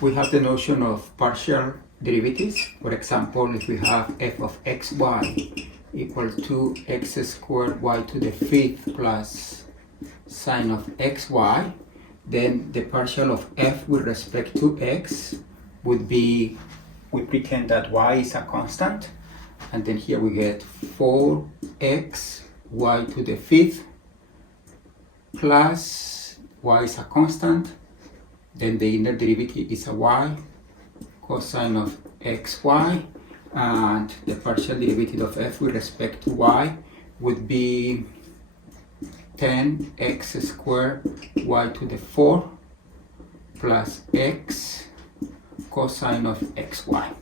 we have the notion of partial derivatives. For example, if we have f of xy equal to x squared y to the fifth plus sine of xy, then the partial of f with respect to x would be, we pretend that y is a constant, and then here we get 4x y to the fifth plus y is a constant, then the inner derivative is a y, cosine of xy, and the partial derivative of f with respect to y would be 10x squared y to the 4 plus x cosine of xy.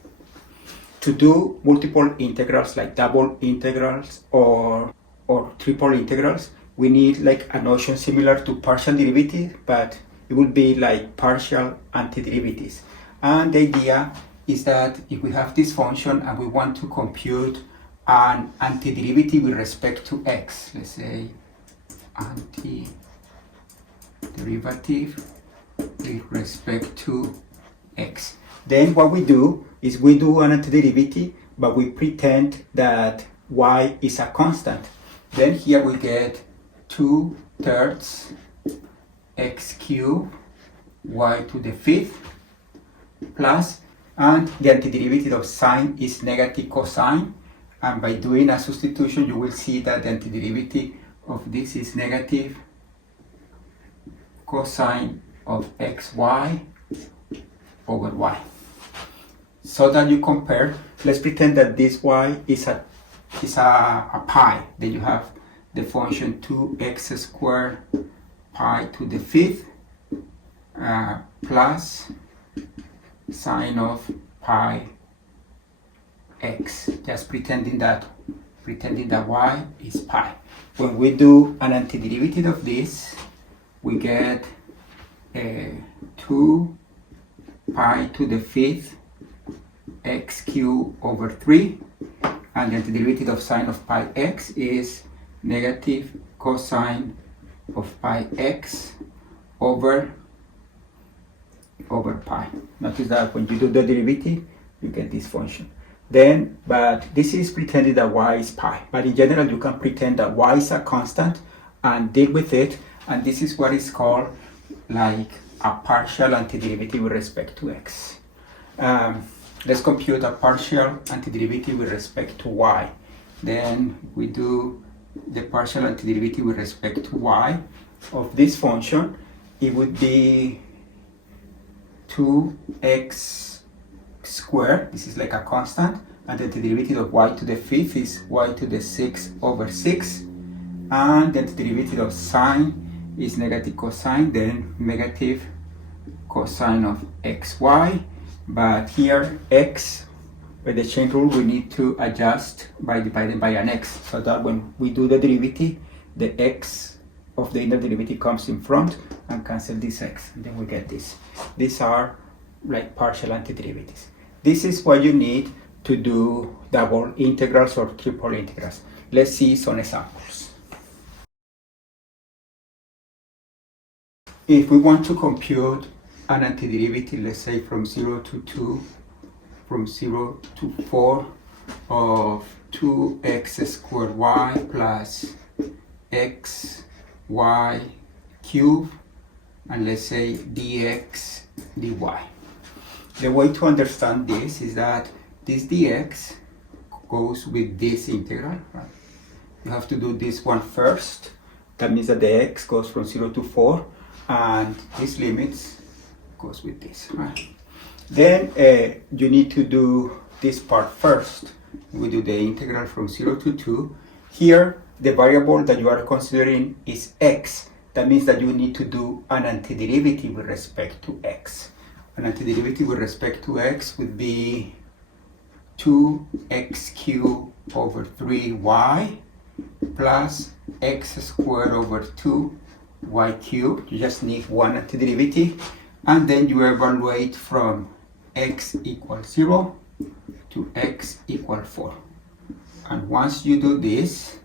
To do multiple integrals like double integrals or triple integrals, we need like a notion similar to partial derivative, but it would be like partial antiderivatives. And the idea is that if we have this function and we want to compute an antiderivative with respect to x, let's say antiderivative with respect to x, then what we do is we do an antiderivative, but we pretend that y is a constant. Then here we get 2/3 x cubed y to the fifth plus, and the antiderivative of sine is negative cosine, and by doing a substitution you will see that the antiderivative of this is negative cosine of xy over y. So that you compare, let's pretend that this y is a pi, then you have the function 2x squared pi to the fifth plus sine of pi x, just pretending that y is pi. When we do an antiderivative of this, we get 2 pi to the fifth x cubed over 3, and the antiderivative of sine of pi x is negative cosine of pi x over pi. Notice that when you do the derivative, you get this function. Then, but this is pretending that y is pi. But in general, you can pretend that y is a constant and deal with it. And this is what is called like a partial antiderivative with respect to x. Let's compute a partial antiderivative with respect to y. Then we do the partial antiderivative with respect to y of this function. It would be 2x squared, this is like a constant, and the derivative of y to the fifth is y to the 6 over 6, and the derivative of sine is negative cosine, then negative cosine of xy. But here x, by the chain rule, we need to adjust by dividing by an x, so that when we do the derivative, the x of the inner derivative comes in front and cancel this x, and then we get this. These are like partial antiderivatives. This is what you need to do double integrals or triple integrals. Let's see some examples. If we want to compute an antiderivative, let's say from 0 to 2, from 0 to 4 of 2x squared y plus x y cubed, and let's say dx dy. The way to understand this is that this dx goes with this integral, right? You have to do this one first. That means that the x goes from 0 to 4, and this limits goes with this, right? Then you need to do this part first. We do the integral from 0 to 2. Here, the variable that you are considering is x. That means that you need to do an antiderivative with respect to x. An antiderivative with respect to x would be 2x cubed over 3y plus x squared over 2y cubed. You just need one antiderivative, and then you evaluate from x equals 0 to x equals 4. And once you do this,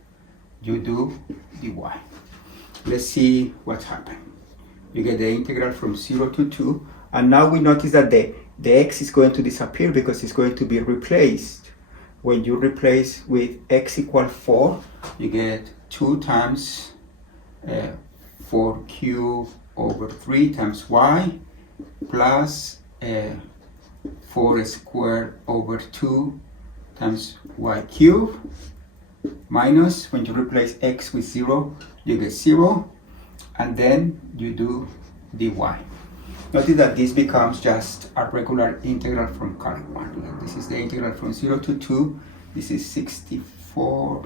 you do dy. Let's see what happened. you get the integral from 0 to 2. And now we notice that the x is going to disappear because it's going to be replaced. When you replace with x equals 4, you get 2 times 4 cubed over 3 times y plus 4 squared over 2 times y cubed minus, when you replace x with 0, you get 0, and then you do dy. Notice that this becomes just a regular integral from part 1. This is the integral from 0 to 2. This is 64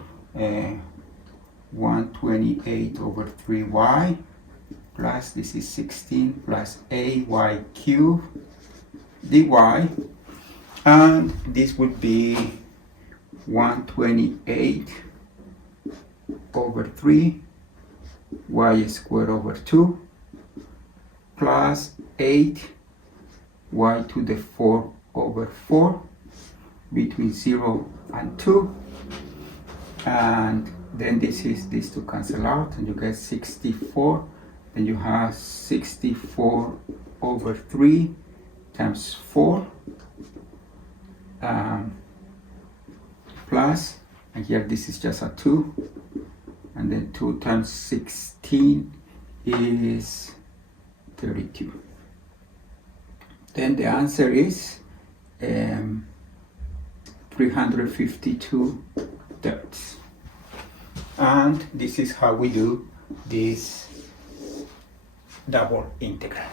128 over 3y plus this is 16 plus ay cubed dy, and this would be 128 over 3 y squared over 2 plus 8 y to the 4 over 4 between 0 and 2, and then this to cancel out and you get 64. Then you have 64 over 3 times 4 plus, and here this is just a 2, and then 2 times 16 is 32. Then the answer is 352 thirds. And this is how we do this double integral.